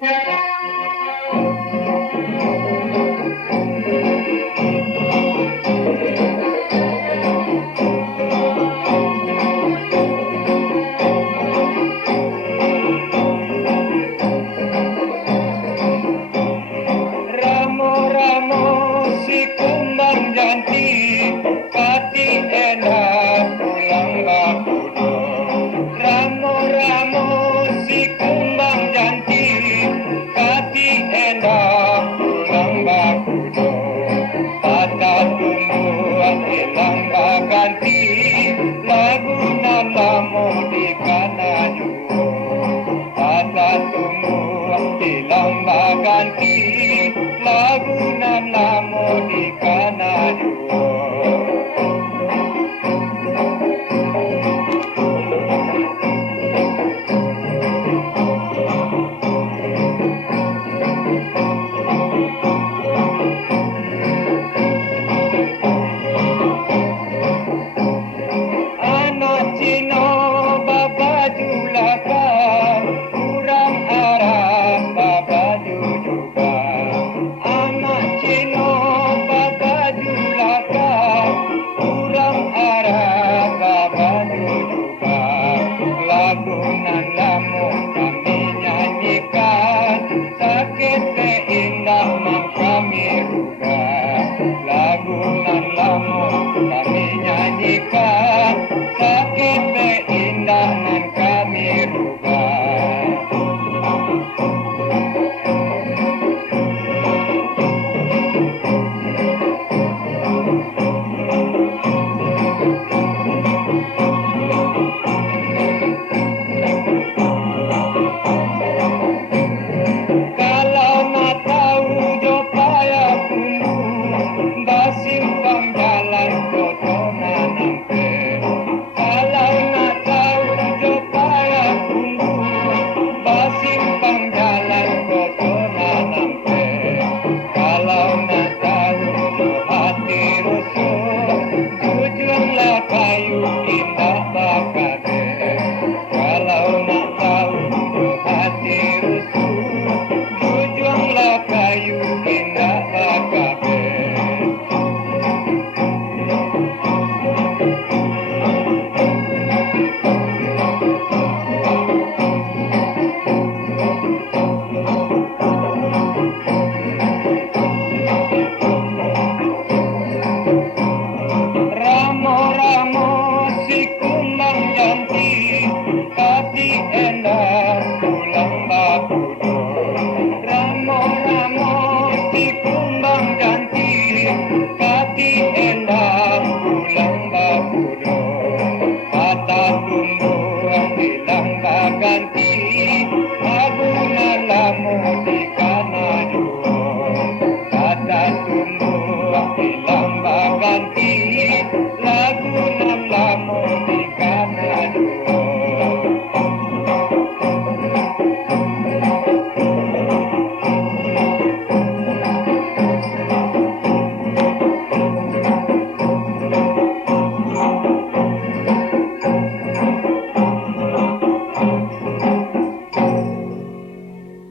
Ramo-ramo si kumbang janti, kati enak pulang bakudo. Ramo-ramo si kumbang janti, kati enak pulang bakudo. Tata tumbuhan ilang baganti, lagu namamu di kanaju. Tata tumbuhan ilang baganti, lagu namamu di kanaju. Anak Cino babaju laka, kurang arah babaju juga. Anak Cino babaju laka, kurang arah babaju juga. Lagu nan lamu kami nyanyikan, sakit keindah mang kami ruga. Lagu nan lamu kami nyanyikan, sakit keindah nan kami ruga. Kalau nak tahu jo payah kundu, basimpang jalan koto nanampe. Kalau nak tahu jo payah kundu, basimpang jalan koto nanampe. Kalau nak tahu jo hati rusuh, tujuanlah kayu indah bakade. Kalau nak tahu jo hati rusuh, tujuanlah kayu indah bakade. Ramo-ramo si kumbang janti, kati enak pulang bakudo. Ramo-ramo si kumbang janti, kati enak pulang bakudo. Kata tumbuhan bilang baganti, agunan lamu di kanaju. Kata tumbuhan bilang baganti, lagu